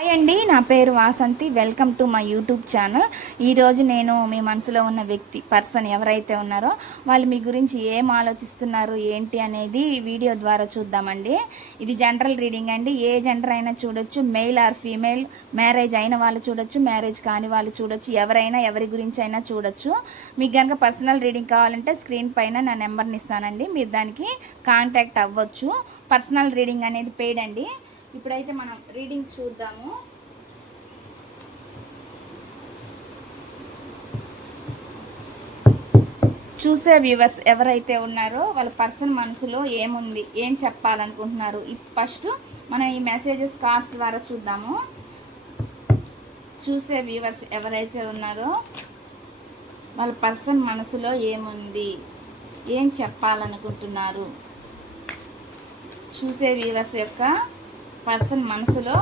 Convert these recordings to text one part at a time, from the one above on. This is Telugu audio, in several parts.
హాయ్ అండి నా పేరు Vasanthi. Welcome to my YouTube channel. ఈరోజు నేను మీ మనసులో ఉన్న వ్యక్తి పర్సన్ ఎవరైతే ఉన్నారో వాళ్ళు మీ గురించి ఏం ఆలోచిస్తున్నారు ఏంటి అనేది వీడియో ద్వారా చూద్దామండి. ఇది జనరల్ రీడింగ్ అండి. ఏ జెండర్ అయినా చూడొచ్చు. మెయిల్ ఆర్ ఫీమేల్ మ్యారేజ్ అయిన వాళ్ళు చూడొచ్చు మ్యారేజ్ కాని వాళ్ళు చూడొచ్చు ఎవరైనా ఎవరి గురించి అయినా చూడొచ్చు. మీకు కనుక పర్సనల్ రీడింగ్ కావాలంటే స్క్రీన్ పైన నా నెంబర్ని ఇస్తానండి. మీరు దానికి కాంటాక్ట్ అవ్వచ్చు. పర్సనల్ రీడింగ్ అనేది పెయిడ్ అండి. ఇప్పుడైతే మనం రీడింగ్ చూద్దాము. చూసే వ్యూవర్స్ ఎవరైతే ఉన్నారో వాళ్ళ పర్సన్ మనసులో ఏముంది ఏం చెప్పాలనుకుంటున్నారు? ఫస్ట్ మనం ఈ మెసేజెస్ కార్డ్స్ ద్వారా చూద్దాము. చూసే వ్యూవర్స్ ఎవరైతే ఉన్నారో వాళ్ళ పర్సన్ మనసులో ఏముంది ఏం చెప్పాలనుకుంటున్నారు? చూసే వ్యూవర్స్ యొక్క పర్సన్ మనసులో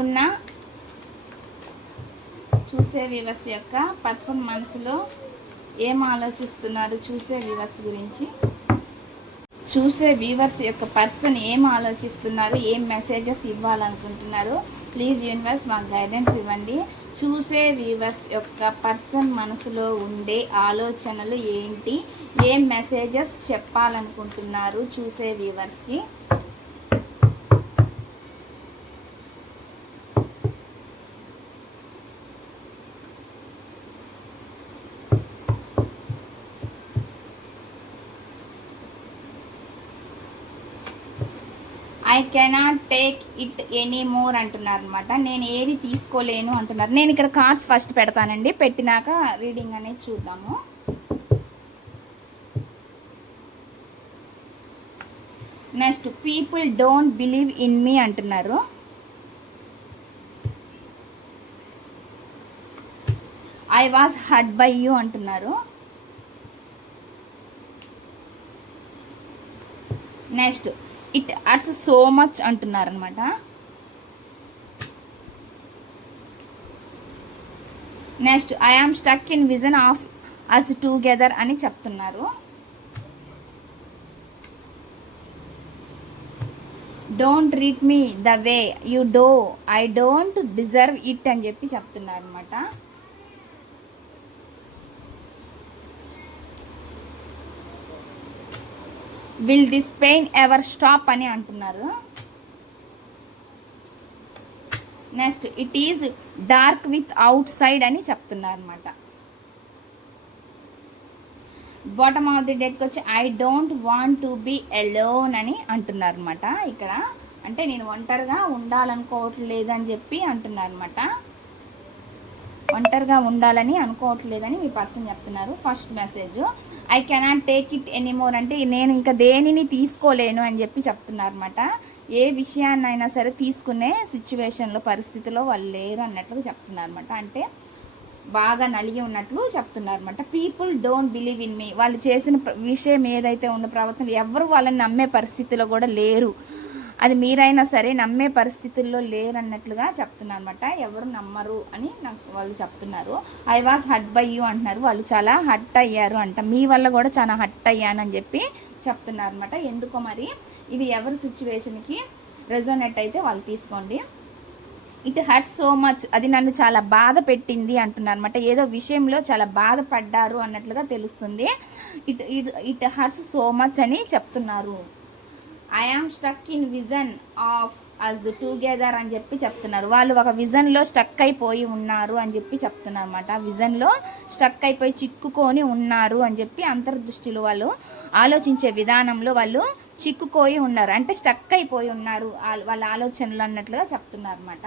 ఉన్న చూసే వివస్ యొక్క పర్సన్ మనసులో ఏం ఆలోచిస్తున్నారు చూసే వివర్స్ గురించి? చూసే వ్యూవర్స్ యొక్క పర్సన్ ఏం ఆలోచిస్తున్నారు ఏం మెసేజెస్ ఇవ్వాలనుకుంటున్నారు? ప్లీజ్ యూనివర్స్ మాకు గైడెన్స్ ఇవ్వండి. చూసే వ్యూవర్స్ యొక్క పర్సన్ మనసులో ఉండే ఆలోచనలు ఏంటి? ఏం మెసేజెస్ చెప్పాలనుకుంటున్నారు చూసే వ్యూవర్స్కి? I cannot take it any more అంటున్నారు అనమాట నేను ఏది తీసుకోలేను అంటున్నారు. నేను ఇక్కడ కార్డ్స్ ఫస్ట్ పెడతానండి. పెట్టినాక రీడింగ్ అనేది చూద్దాము. Next people don't believe in me అంటున్నారు. I was hurt by you అంటున్నారు. Next it hurts so much అంటున్నారు అనమాట next I am stuck in vision of us together అని చెప్తున్నారు. Don't treat me the way you do I don't deserve it అని చెప్పి చెప్తున్నారు అనమాట will this pain ever stop అని అంటున్నారు. Next it is dark without side అని చెప్తున్నారు అనమాట బాటమ్ ఆఫ్ ది డెక్ వచ్చి I don't want to be alone అని అంటున్నారు అనమాట ఇక్కడ. అంటే నేను ఒంటరిగా ఉండాలనుకోవట్లేదు అని చెప్పి అంటున్నారు అనమాట ఒంటరిగా ఉండాలని అనుకోవట్లేదని మీ పర్సన్ చెప్తున్నారు. First message I cannot take it anymore అంటే నేను ఇంకా దేనిని తీసుకోలేను అని చెప్పి చెప్తున్నారు అనమాట ఏ విషయాన్నైనా సరే తీసుకునే సిచ్యువేషన్లో పరిస్థితిలో వాళ్ళు లేరు అన్నట్లు చెప్తున్నారు అనమాట అంటే బాగా నలిగి ఉన్నట్లు చెప్తున్నారు అనమాట people don't believe in me వాళ్ళు చేసిన విషయం ఏదైతే ఉన్న ప్రవర్తన ఎవరు వాళ్ళని నమ్మే పరిస్థితిలో కూడా లేరు. అది మీరైనా సరే నమ్మే పరిస్థితుల్లో లేరన్నట్లుగా చెప్తున్నారు అనమాట ఎవరు నమ్మరు అని నాకు వాళ్ళు చెప్తున్నారు. I was hurt by you అంటున్నారు. వాళ్ళు చాలా హట్ అయ్యారు అంట. మీ వల్ల కూడా చాలా హట్ అయ్యానని చెప్పి చెప్తున్నారు అనమాట ఎందుకో మరి? ఇది ఎవరి సిచ్యువేషన్కి రెజోనెట్ అయితే వాళ్ళు తీసుకోండి. ఇట్ హర్ట్ సో మచ్ అది నన్ను చాలా బాధ పెట్టింది అంటున్నారు అనమాట ఏదో విషయంలో చాలా బాధపడ్డారు అన్నట్లుగా తెలుస్తుంది. It it it hurts so much అని చెప్తున్నారు. I stuck in vision of us together అని చెప్పి చెప్తున్నారు. వాళ్ళు ఒక విజన్లో స్టక్ అయిపోయి ఉన్నారు అని చెప్పి చెప్తున్నారు అనమాట విజన్లో స్టక్ అయిపోయి చిక్కుకొని ఉన్నారు అని చెప్పి అంతర్దృష్టిలో వాళ్ళు ఆలోచించే విధానంలో వాళ్ళు చిక్కుపోయి ఉన్నారు. అంటే స్టక్ అయిపోయి ఉన్నారు. వాళ్ళ ఆలోచనలు అన్నట్లుగా చెప్తున్నారు అనమాట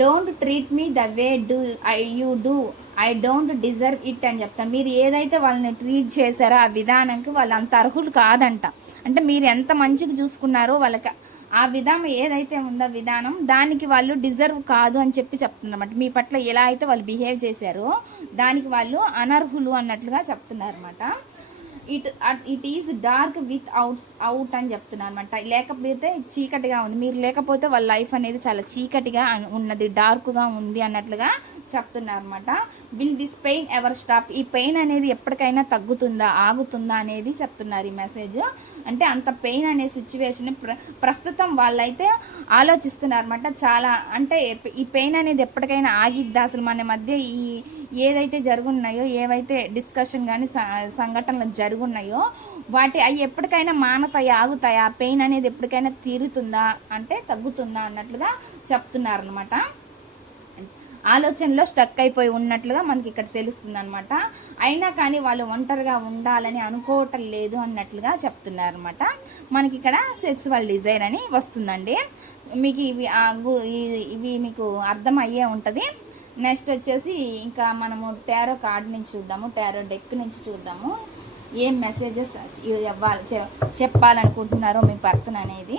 don't treat me the way do I you do I don't deserve it అని చెప్తాను మీరు ఏదైతే వాళ్ళని ట్రీట్ చేశారో ఆ విధానంకి వాళ్ళు అంత అర్హులు కాదంట. అంటే మీరు ఎంత మంచిగా చూసుకున్నారో వాళ్ళకి ఆ విధానం ఏదైతే ఉందో విధానం దానికి వాళ్ళు డిజర్వ్ కాదు అని చెప్పి చెప్తున్నమాట మీ పట్ల ఎలా అయితే వాళ్ళు బిహేవ్ చేశారో దానికి వాళ్ళు అనర్హులు అన్నట్లుగా చెప్తున్నారు అనమాట it it is dark with outs out అని చెప్తున్నాను అనమాట లేకపోతే చీకటిగా ఉంది. మీరు లేకపోతే వాళ్ళ లైఫ్ అనేది చాలా చీకటిగా ఉన్నది డార్క్గా ఉంది అన్నట్లుగా చెప్తున్నారు అనమాట will this pain ever stop ఈ పెయిన్ అనేది ఎప్పటికైనా తగ్గుతుందా ఆగుతుందా అనేది చెప్తున్నారు ఈ మెసేజ్ అంటే అంత పెయిన్ అనే సిచ్యువేషన్ ప్ర ప్రస్తుతం వాళ్ళైతే ఆలోచిస్తున్నారన్నమాట. చాలా అంటే ఈ పెయిన్ అనేది ఎప్పటికైనా ఆగిద్దా? అసలు మన మధ్య ఈ ఏదైతే జరుగున్నాయో ఏవైతే డిస్కషన్ కానీ సంఘటనలు జరుగున్నాయో వాటి అవి ఎప్పటికైనా మానతాయా ఆగుతాయా? ఆ పెయిన్ అనేది ఎప్పటికైనా తీరుతుందా? అంటే తగ్గుతుందా? అన్నట్లుగా చెప్తున్నారనమాట ఆలోచనలో స్టక్ అయిపోయి ఉన్నట్లుగా మనకి ఇక్కడ తెలుస్తుంది అనమాట అయినా కానీ వాళ్ళు ఒంటరిగా ఉండాలని అనుకోవటం లేదు అన్నట్లుగా చెప్తున్నారనమాట మనకి ఇక్కడ సెక్సువల్ డిజైర్ అని వస్తుందండి. మీకు ఇవి ఇవి మీకు అర్థం అయ్యే ఉంటుంది. నెక్స్ట్ వచ్చేసి ఇంకా మనము టారో కార్డ్ నుంచి చూద్దాము. టారో డెక్ నుంచి చూద్దాము. ఏం మెసేజెస్ ఇవ్వాలి చెప్పాలనుకుంటున్నారో మీ పర్సన్ అనేది.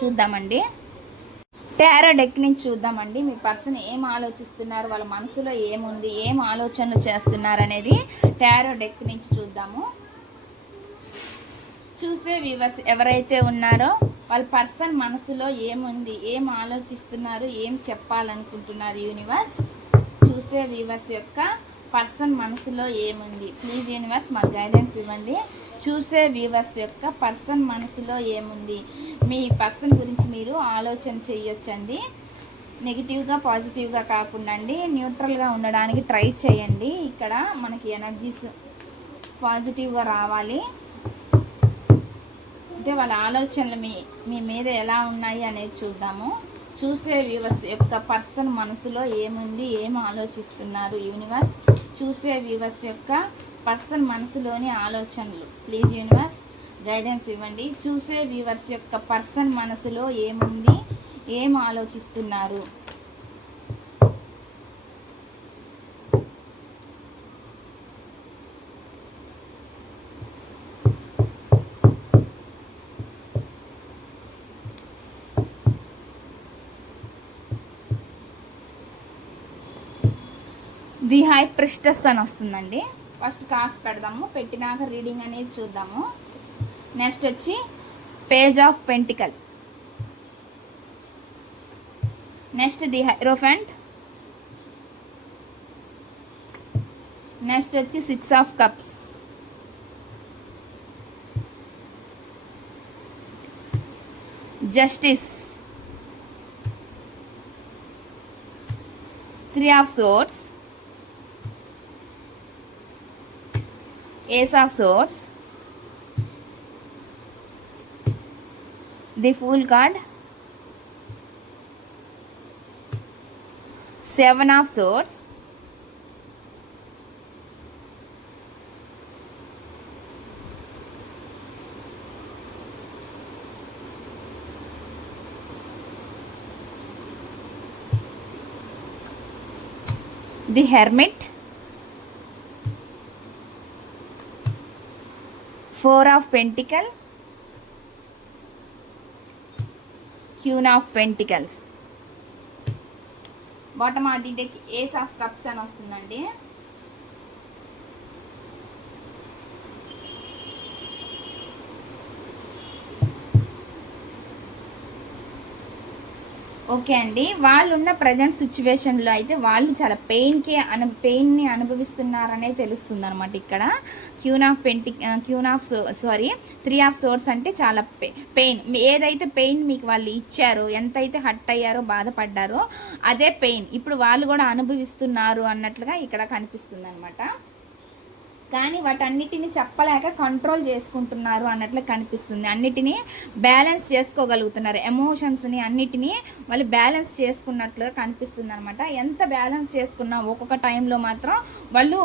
చూద్దామండి. టారో డెక్ నుంచి చూద్దామండి. మీ పర్సన్ ఏం ఆలోచిస్తున్నారు? వాళ్ళ మనసులో ఏముంది? ఏం ఆలోచనలు చేస్తున్నారు అనేది టారో డెక్ నుంచి చూద్దాము. చూసే వివర్స్ ఎవరైతే ఉన్నారో వాళ్ళ పర్సన్ మనసులో ఏముంది? ఏం ఆలోచిస్తున్నారు? ఏం చెప్పాలనుకుంటున్నారు యూనివర్స్ చూసే వివర్స్ యొక్క పర్సన్ మనసులో ఏముంది? ప్లీజ్ యూనివర్స్ మాకు గైడెన్స్ ఇవ్వండి. చూసే వ్యూవర్స్ యొక్క పర్సన్ మనసులో ఏముంది? మీ పర్సన్ గురించి మీరు ఆలోచన చేయొచ్చండి. నెగిటివ్గా పాజిటివ్గా కాకుండా అండి న్యూట్రల్గా ఉండడానికి ట్రై చేయండి. ఇక్కడ మనకి ఎనర్జీస్ పాజిటివ్గా రావాలి. అంటే వాళ్ళ ఆలోచనలు మీ మీ మీద ఎలా ఉన్నాయి అనేది చూద్దాము. చూసే వ్యూవర్స్ యొక్క పర్సన్ మనసులో ఏముంది? ఏం ఆలోచిస్తున్నారు యూనివర్స్? చూసే వ్యూవర్స్ యొక్క పర్సన్ మనసులోని ఆలోచనలు. ప్లీజ్ యూనివర్స్ గైడెన్స్ ఇవ్వండి. చూసే వ్యూవర్స్ యొక్క పర్సన్ మనసులో ఏముంది? ఏం ఆలోచిస్తున్నారు? ది హై ప్రిస్టస్ అని వస్తుందండి. ఫస్ట్ కార్డ్స్ పెడదాము. పెట్టినాక రీడింగ్ అనేది చూద్దాము. నెక్స్ట్ వచ్చి page of pentacle next the hierophant next వచ్చి six of cups justice three of swords ace of swords. The fool card. Seven of swords. The hermit four of pentacle queen of pentacles. Bottom ఆది ఏస్ ఆఫ్ కప్స్ అని వస్తుందండి. ఓకే అండి. వాళ్ళు ఉన్న ప్రజెంట్ సిచ్యువేషన్లో అయితే వాళ్ళు చాలా పెయిన్కి అను పెయిన్ని అనుభవిస్తున్నారనే తెలుస్తుంది అనమాట ఇక్కడ. Queen of పెంటి queen of sorry three of swords అంటే చాలా పెయిన్. ఏదైతే పెయిన్ మీకు వాళ్ళు ఇచ్చారో ఎంతైతే హట్ అయ్యారో బాధపడ్డారో అదే పెయిన్. ఇప్పుడు వాళ్ళు కూడా అనుభవిస్తున్నారు అన్నట్లుగా ఇక్కడ కనిపిస్తుంది అనమాట కానీ వాటన్నిటిని చెప్పలేక కంట్రోల్ చేసుకుంటున్నారు అన్నట్లు కనిపిస్తుంది. అన్నిటినీ బ్యాలెన్స్ చేసుకోగలుగుతున్నారు. ఎమోషన్స్ని అన్నిటినీ వాళ్ళు బ్యాలెన్స్ చేసుకున్నట్లుగా కనిపిస్తుంది అనమాట ఎంత బ్యాలెన్స్ చేసుకున్నా ఒక్కొక్క టైంలో మాత్రం వాళ్ళు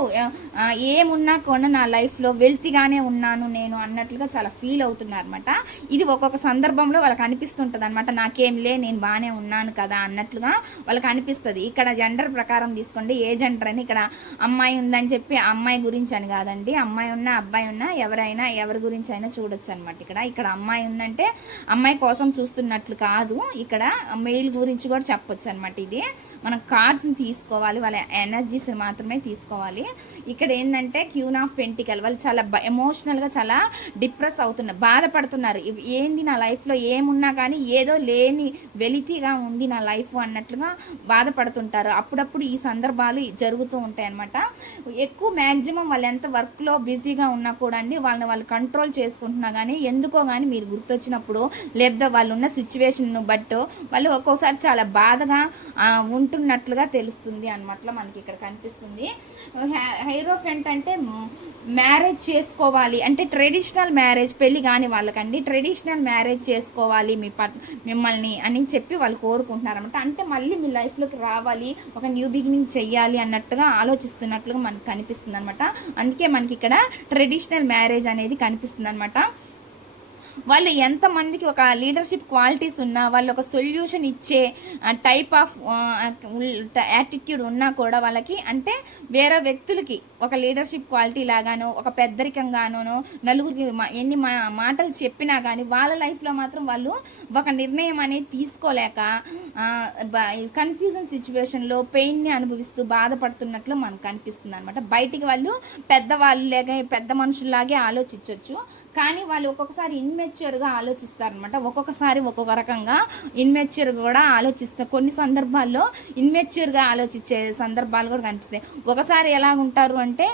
ఏమున్నా కూడా నా లైఫ్లో వెల్తిగానే ఉన్నాను నేను అన్నట్లుగా చాలా ఫీల్ అవుతున్నారు అనమాట ఇది ఒక్కొక్క సందర్భంలో వాళ్ళకి అనిపిస్తుంటుంది అనమాట నాకేం లే నేను బాగానే ఉన్నాను కదా అన్నట్లుగా వాళ్ళకి అనిపిస్తుంది. ఇక్కడ జెండర్ ప్రకారం తీసుకోండి. ఏ జెండర్ అని ఇక్కడ అమ్మాయి ఉందని చెప్పి అమ్మాయి గురించి అని కాదండి. అమ్మాయి ఉన్న అబ్బాయి ఉన్న ఎవరైనా ఎవరి గురించి అయినా చూడొచ్చు అనమాట ఇక్కడ. ఇక్కడ అమ్మాయి ఉందంటే అమ్మాయి కోసం చూస్తున్నట్లు కాదు. ఇక్కడ మెయిల్ గురించి కూడా చెప్పొచ్చు అనమాట ఇది. మనం కార్డ్స్ని తీసుకోవాలి. వాళ్ళ ఎనర్జీస్ మాత్రమే తీసుకోవాలి. ఇక్కడ ఏంటంటే క్యూన్ ఆఫ్ పెంటికల్ వాళ్ళు చాలా ఎమోషనల్గా చాలా డిప్రెస్ అవుతున్నారు. బాధపడుతున్నారు. ఏంది నా లైఫ్లో ఏమున్నా కానీ ఏదో లేని వెలితిగా ఉంది నా లైఫ్ అన్నట్లుగా బాధపడుతుంటారు. అప్పుడప్పుడు ఈ సందర్భాలు జరుగుతూ ఉంటాయి అనమాట ఎక్కువ మ్యాక్సిమం వాళ్ళు ఎంత ఎంత వర్క్లో బిజీగా ఉన్నా కూడా అండి వాళ్ళని వాళ్ళు కంట్రోల్ చేసుకుంటున్నా కానీ ఎందుకో కానీ మీరు గుర్తొచ్చినప్పుడు లేదా వాళ్ళు ఉన్న సిచ్యువేషన్ను బట్టి వాళ్ళు ఒక్కోసారి చాలా బాధగా ఉంటున్నట్లుగా తెలుస్తుంది అన్నమాట. మనకి ఇక్కడ కనిపిస్తుంది. హైరోఫెంట్ అంటే మ్యారేజ్ చేసుకోవాలి. అంటే ట్రెడిషనల్ మ్యారేజ్ పెళ్ళి కాని వాళ్ళకండి. ట్రెడిషనల్ మ్యారేజ్ చేసుకోవాలి మీ పట్ మిమ్మల్ని అని చెప్పి వాళ్ళు కోరుకుంటున్నారన్నమాట. అంటే మళ్ళీ మీ లైఫ్లోకి రావాలి ఒక న్యూ బిగినింగ్ చెయ్యాలి అన్నట్టుగా ఆలోచిస్తున్నట్లుగా మనకు కనిపిస్తుంది అనమాట అందుకే మనకి ఇక్కడ ట్రెడిషనల్ మ్యారేజ్ అనేది కనిపిస్తుంది అనమాట వాళ్ళు ఎంతమందికి ఒక లీడర్షిప్ క్వాలిటీస్ ఉన్నా వాళ్ళు ఒక సొల్యూషన్ ఇచ్చే టైప్ ఆఫ్ యాటిట్యూడ్ ఉన్నా కూడా వాళ్ళకి అంటే వేరే వ్యక్తులకి ఒక లీడర్షిప్ క్వాలిటీ లాగానో ఒక పెద్దరికంగానో నలుగురికి ఎన్ని మా మాటలు చెప్పినా కానీ వాళ్ళ లైఫ్లో మాత్రం వాళ్ళు ఒక నిర్ణయం అనేది తీసుకోలేక కన్ఫ్యూజన్ సిచ్యువేషన్లో పెయిన్ని అనుభవిస్తూ బాధపడుతున్నట్లు మనకు కనిపిస్తుంది అనమాట బయటికి వాళ్ళు పెద్దవాళ్ళు లేక పెద్ద మనుషుల్లాగే ఆలోచించవచ్చు కానీ వాళ్ళు ఒక్కొక్కసారి ఇన్మెచ్యూర్గా ఆలోచిస్తారనమాట ఒక్కొక్కసారి ఒక్కొక్క రకంగా ఇన్మెచ్యూర్ కూడా ఆలోచిస్తారు కొన్ని సందర్భాల్లో ఇన్మెచ్యూర్గా ఆలోచించే సందర్భాలు కూడా కనిపిస్తాయి. ఒకసారి ఎలా ఉంటారు అంటే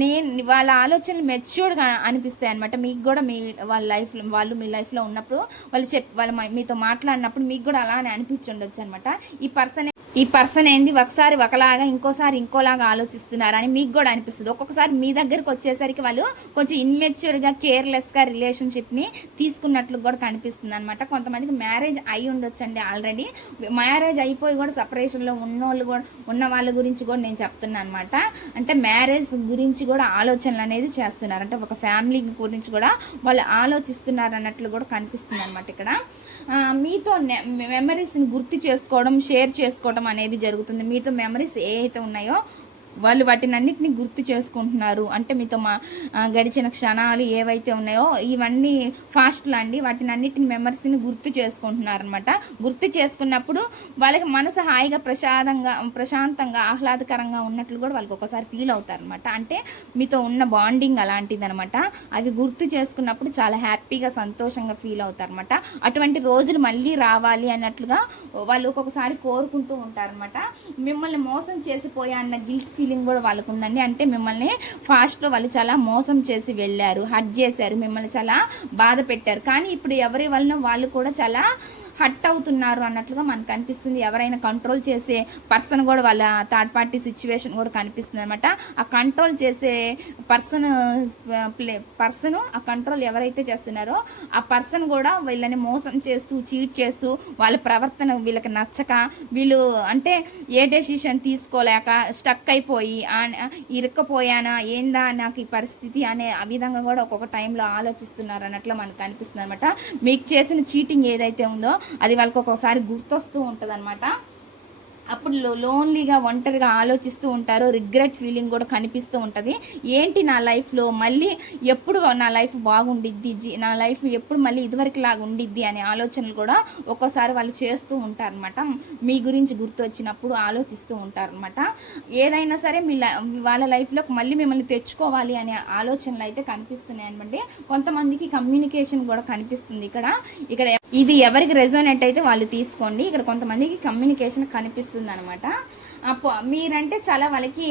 నేను వాళ్ళ ఆలోచనలు మెచ్యూర్డ్గా అనిపిస్తాయి అనమాట మీకు కూడా మీ వాళ్ళ లైఫ్లో వాళ్ళు మీ లైఫ్లో ఉన్నప్పుడు వాళ్ళు చెప్ వాళ్ళు మీతో మాట్లాడినప్పుడు మీకు కూడా అలానే అనిపించి ఉండొచ్చు అనమాట ఈ పర్సన్ ఈ పర్సన్ ఏంది? ఒకసారి ఒకలాగా ఇంకోసారి ఇంకోలాగా ఆలోచిస్తున్నారని మీకు కూడా అనిపిస్తుంది. ఒక్కొక్కసారి మీ దగ్గరకు వచ్చేసరికి వాళ్ళు కొంచెం ఇన్మెచ్యూర్గా కేర్లెస్గా రిలేషన్షిప్ని తీసుకున్నట్లు కూడా కనిపిస్తుంది అనమాట కొంతమందికి మ్యారేజ్ అయి ఉండొచ్చండి ఆల్రెడీ మ్యారేజ్ అయిపోయి కూడా సపరేషన్లో ఉన్నోళ్ళు కూడా ఉన్న వాళ్ళ గురించి కూడా నేను చెప్తున్నాను అనమాట అంటే మ్యారేజ్ గురించి కూడా ఆలోచనలు అనేది చేస్తున్నారు. అంటే ఒక ఫ్యామిలీ గురించి కూడా వాళ్ళు ఆలోచిస్తున్నారు అన్నట్లు కూడా కనిపిస్తుంది అనమాట ఇక్కడ. మీతో మెమరీస్ని గుర్తు చేసుకోవడం షేర్ చేసుకోవడం అనేది జరుగుతుంది. మీతో మెమరీస్ ఏ అయితే ఉన్నాయో వాళ్ళు వాటిని అన్నిటిని గుర్తు చేసుకుంటున్నారు. అంటే మీతో మా గడిచిన క్షణాలు ఏవైతే ఉన్నాయో ఇవన్నీ ఫాస్ట్లు అండి. వాటిని అన్నిటిని మెమరీస్ని గుర్తు చేసుకుంటున్నారు అనమాట గుర్తు చేసుకున్నప్పుడు వాళ్ళకి మనసు హాయిగా ప్రశాంతంగా ప్రశాంతంగా ఆహ్లాదకరంగా ఉన్నట్లు కూడా వాళ్ళకి ఒకసారి ఫీల్ అవుతారు అనమాట అంటే మీతో ఉన్న బాండింగ్ అలాంటిది అనమాట అవి గుర్తు చేసుకున్నప్పుడు చాలా హ్యాపీగా సంతోషంగా ఫీల్ అవుతారు అనమాట అటువంటి రోజులు మళ్ళీ రావాలి అన్నట్లుగా వాళ్ళు ఒక్కొక్కసారి కోరుకుంటూ ఉంటారనమాట మిమ్మల్ని మోసం చేసిపోయా అన్న గిల్ట్ ఫీలింగ్ కూడా వాళ్ళకు ఉందండి అంటే మిమ్మల్ని ఫాస్ట్లో వాళ్ళు చాలా మోసం చేసి వెళ్ళారు హట్ చేశారు మిమ్మల్ని చాలా బాధ పెట్టారు. కానీ ఇప్పుడు ఎవరి వలన వాళ్ళు కూడా చాలా హట్ అవుతున్నారు అన్నట్లుగా మనకు అనిపిస్తుంది. ఎవరైనా కంట్రోల్ చేసే పర్సన్ కూడా వాళ్ళ థర్డ్ పార్టీ సిచ్యువేషన్ కూడా కనిపిస్తుంది అనమాట ఆ కంట్రోల్ చేసే పర్సన్ ప్లే పర్సన్ ఆ కంట్రోల్ ఎవరైతే చేస్తున్నారో ఆ పర్సన్ కూడా వీళ్ళని మోసం చేస్తూ చీట్ చేస్తూ వాళ్ళ ప్రవర్తన వీళ్ళకి నచ్చక వీళ్ళు అంటే ఏ డెసిషన్ తీసుకోలేక స్టక్ అయిపోయి ఇరుక్కపోయానా ఏందా నాకు ఈ పరిస్థితి అనే ఆ విధంగా కూడా ఒక్కొక్క టైంలో ఆలోచిస్తున్నారు అన్నట్లు మనకు అనిపిస్తుంది అనమాట మీకు చేసిన చీటింగ్ ఏదైతే ఉందో అది వాళ్ళకి ఒక్కొక్కసారి గుర్తొస్తూ ఉంటుంది అప్పుడు లో- లోన్లీగా ఒంటరిగా ఆలోచిస్తూ ఉంటారు. రిగ్రెట్ ఫీలింగ్ కూడా కనిపిస్తూ ఉంటుంది. ఏంటి నా లైఫ్లో మళ్ళీ ఎప్పుడు నా లైఫ్ బాగుండిద్ది? జీ నా లైఫ్ ఎప్పుడు మళ్ళీ ఇదివరకు లాగా ఉండిద్ది అనే ఆలోచనలు కూడా ఒక్కోసారి వాళ్ళు చేస్తూ ఉంటారనమాట మీ గురించి గుర్తు వచ్చినప్పుడు ఆలోచిస్తూ ఉంటారనమాట ఏదైనా సరే మీ లై- వాళ్ళ లైఫ్లోకి మళ్ళీ మిమ్మల్ని తెచ్చుకోవాలి అనే ఆలోచనలు అయితే కనిపిస్తున్నాయి అనమాట కొంతమందికి కమ్యూనికేషన్ కూడా కనిపిస్తుంది ఇక్కడ. ఇక్కడ ఇది ఎవరికి రెజోనేట్ అయితే వాళ్ళు తీసుకోండి. ఇక్కడ కొంతమందికి కమ్యూనికేషన్ కనిపిస్తుంది అనమాట మీరంటే చాలా వాళ్ళకి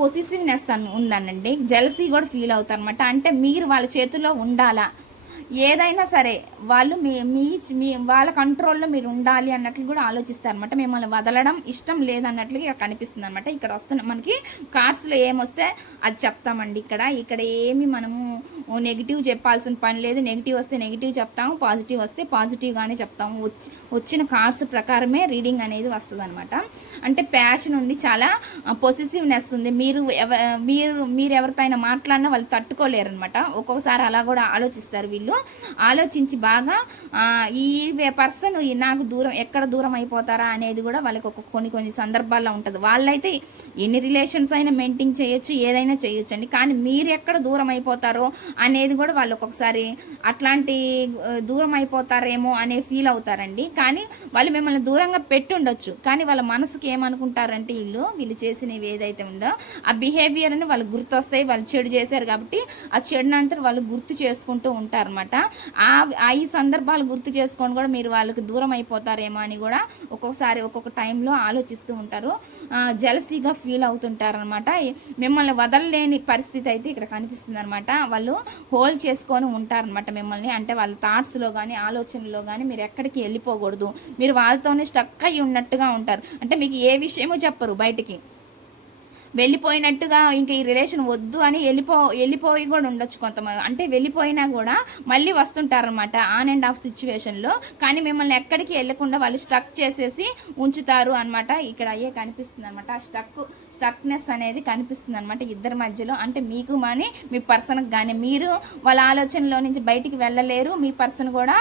పొసిసివ్నెస్ ఉందనండి. జెలసీ కూడా ఫీల్ అవుతారు అనమాట అంటే మీరు వాళ్ళ చేతిలో ఉండాలా? ఏదైనా సరే వాళ్ళు మీ మీ మీ వాళ్ళ కంట్రోల్లో మీరు ఉండాలి అన్నట్లు కూడా ఆలోచిస్తారు అనమాట మిమ్మల్ని వదలడం ఇష్టం లేదన్నట్లుగా ఇక్కడ కనిపిస్తుంది అనమాట ఇక్కడ వస్తున్న మనకి కార్డ్స్లో ఏమొస్తే అది చెప్తామండి ఇక్కడ. ఇక్కడ ఏమి మనము నెగిటివ్ చెప్పాల్సిన పని లేదు. నెగిటివ్ వస్తే నెగిటివ్ చెప్తాము పాజిటివ్ వస్తే పాజిటివ్గానే చెప్తాము. వచ్చి వచ్చిన కార్డ్స్ ప్రకారమే రీడింగ్ అనేది వస్తుంది అనమాట అంటే ప్యాషన్ ఉంది చాలా పొసిసివ్నెస్ ఉంది. మీరు ఎవ మీరు మీరు ఎవరితో అయినా మాట్లాడినా వాళ్ళు తట్టుకోలేరు అనమాట ఒక్కొక్కసారి అలా కూడా ఆలోచిస్తారు వీళ్ళు. ఆలోచించి బాగా ఈ పర్సన్ నాకు దూరం ఎక్కడ దూరం అయిపోతారా అనేది కూడా వాళ్ళకి ఒక కొన్ని కొన్ని సందర్భాల్లో ఉంటుంది. వాళ్ళైతే ఎన్ని రిలేషన్స్ అయినా మెయింటైన్ చేయొచ్చు ఏదైనా చేయొచ్చు అండి కానీ మీరు ఎక్కడ దూరం అయిపోతారో అనేది కూడా వాళ్ళు ఒక్కొక్కసారి అట్లాంటి దూరం అయిపోతారేమో అనే ఫీల్ అవుతారండి. కానీ వాళ్ళు మిమ్మల్ని దూరంగా పెట్టుండొచ్చు. కానీ వాళ్ళ మనసుకి ఏమనుకుంటారంటే వీళ్ళు వీళ్ళు చేసినవి ఏదైతే ఉందో ఆ బిహేవియర్ అని వాళ్ళు గుర్తొస్తాయి వాళ్ళు చెడు చేశారు కాబట్టి ఆ చెడునంతా వాళ్ళు గుర్తు చేసుకుంటూ ఉంటారన్నమాట. అనమాట. ఆ ఈ సందర్భాలు గుర్తు చేసుకొని కూడా మీరు వాళ్ళకి దూరం అయిపోతారేమో అని కూడా ఒక్కొక్కసారి ఒక్కొక్క టైంలో ఆలోచిస్తూ ఉంటారు. జలసీగా ఫీల్ అవుతుంటారు అనమాట మిమ్మల్ని వదలలేని పరిస్థితి అయితే ఇక్కడ కనిపిస్తుంది అనమాట వాళ్ళు హోల్డ్ చేసుకొని ఉంటారనమాట మిమ్మల్ని. అంటే వాళ్ళ థాట్స్లో కానీ ఆలోచనలో కానీ మీరు ఎక్కడికి వెళ్ళిపోకూడదు. మీరు వాళ్ళతోనే స్టక్ అయి ఉన్నట్టుగా ఉంటారు. అంటే మీకు ఏ విషయమో చెప్పరు బయటికి. వెళ్ళిపోయినట్టుగా ఇంకా ఈ రిలేషన్ వద్దు అని వెళ్ళిపో వెళ్ళిపోయి కూడా ఉండొచ్చు కొంతమంది. అంటే వెళ్ళిపోయినా కూడా మళ్ళీ వస్తుంటారనమాట ఆన్ అండ్ ఆఫ్ సిచ్యువేషన్లో కానీ మిమ్మల్ని ఎక్కడికి వెళ్ళకుండా వాళ్ళు స్టక్ చేసేసి ఉంచుతారు అనమాట ఇక్కడ అయ్యే కనిపిస్తుంది అనమాట ఆ స్టక్ స్టక్నెస్ అనేది కనిపిస్తుంది అనమాట ఇద్దరి మధ్యలో. అంటే మీకు కానీ మీ పర్సన్కి కానీ. మీరు వాళ్ళ ఆలోచనలో నుంచి బయటికి వెళ్ళలేరు. మీ పర్సన్ కూడా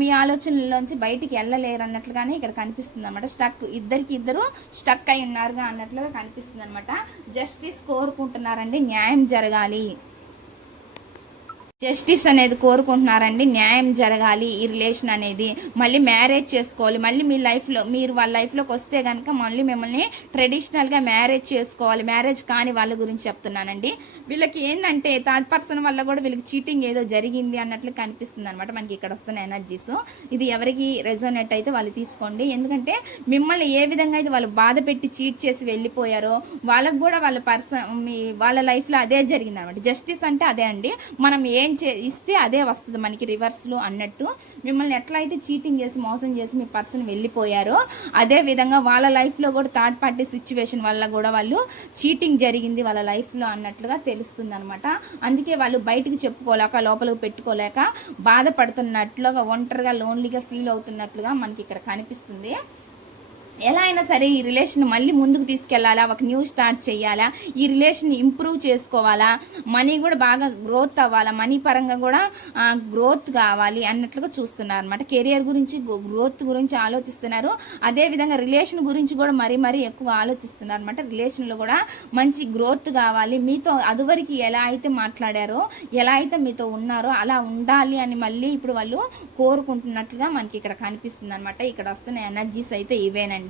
మీ ఆలోచనలోంచి బయటికి వెళ్ళలేరు అన్నట్లుగానే ఇక్కడ కనిపిస్తుంది అనమాట స్టక్ ఇద్దరికి ఇద్దరు స్టక్ అయి ఉన్నారుగా అన్నట్లుగా కనిపిస్తుంది అనమాట జస్టిస్ కోరుకుంటున్నారండి న్యాయం జరగాలి. జస్టిస్ అనేది కోరుకుంటున్నారండి. న్యాయం జరగాలి ఈ రిలేషన్ అనేది. మళ్ళీ మ్యారేజ్ చేసుకోవాలి. మళ్ళీ మీ లైఫ్లో మీరు వాళ్ళ లైఫ్లోకి వస్తే కనుక మళ్ళీ మిమ్మల్ని ట్రెడిషనల్గా మ్యారేజ్ చేసుకోవాలి. మ్యారేజ్ కాని వాళ్ళ గురించి చెప్తున్నానండి. వీళ్ళకి ఏంటంటే థర్డ్ పర్సన్ వల్ల కూడా వీళ్ళకి చీటింగ్ ఏదో జరిగింది అన్నట్లు కనిపిస్తుంది అనమాట మనకి ఇక్కడ వస్తున్న ఎనర్జీస్. ఇది ఎవరికి రెజోనేట్ అయితే వాళ్ళు తీసుకోండి. ఎందుకంటే మిమ్మల్ని ఏ విధంగా అయితే వాళ్ళు బాధ పెట్టి చీట్ చేసి వెళ్ళిపోయారో వాళ్ళకు కూడా వాళ్ళ పర్సన్ మీ వాళ్ళ లైఫ్లో అదే జరిగింది అనమాట జస్టిస్ అంటే అదే అండి. మనం ఏం చే ఇస్తే అదే వస్తుంది మనకి రివర్స్లో అన్నట్టు. మిమ్మల్ని ఎట్లయితే చీటింగ్ చేసి మోసం చేసి మీ పర్సన్ వెళ్ళిపోయారో అదే విధంగా వాళ్ళ లైఫ్లో కూడా థర్డ్ పార్టీ సిచ్యువేషన్ వల్ల కూడా వాళ్ళు చీటింగ్ జరిగింది వాళ్ళ లైఫ్లో అన్నట్లుగా తెలుస్తుంది అనమాట అందుకే వాళ్ళు బయటకు చెప్పుకోలేక లోపలికి పెట్టుకోలేక బాధపడుతున్నట్లుగా ఒంటరిగా లోన్లీగా ఫీల్ అవుతున్నట్లుగా మనకి ఇక్కడ కనిపిస్తుంది. ఎలా అయినా సరే ఈ రిలేషన్ మళ్ళీ ముందుకు తీసుకెళ్ళాలా ఒక న్యూ స్టార్ట్ చేయాలా ఈ రిలేషన్ ఇంప్రూవ్ చేసుకోవాలా మనీ కూడా బాగా గ్రోత్ అవ్వాలా మనీ పరంగా కూడా గ్రోత్ కావాలి అన్నట్లుగా చూస్తున్నారు అనమాట కెరియర్ గురించి గ్రోత్ గురించి ఆలోచిస్తున్నారు. అదేవిధంగా రిలేషన్ గురించి కూడా మరీ మరీ ఎక్కువ ఆలోచిస్తున్నారు అనమాట రిలేషన్లో కూడా మంచి గ్రోత్ కావాలి. మీతో అదివరకు ఎలా అయితే మాట్లాడారో ఎలా అయితే మీతో ఉన్నారో అలా ఉండాలి అని మళ్ళీ ఇప్పుడు వాళ్ళు కోరుకుంటున్నట్లుగా మనకి ఇక్కడ కనిపిస్తుంది అనమాట ఇక్కడ వస్తున్న ఎనర్జీస్ అయితే ఇవేనండి.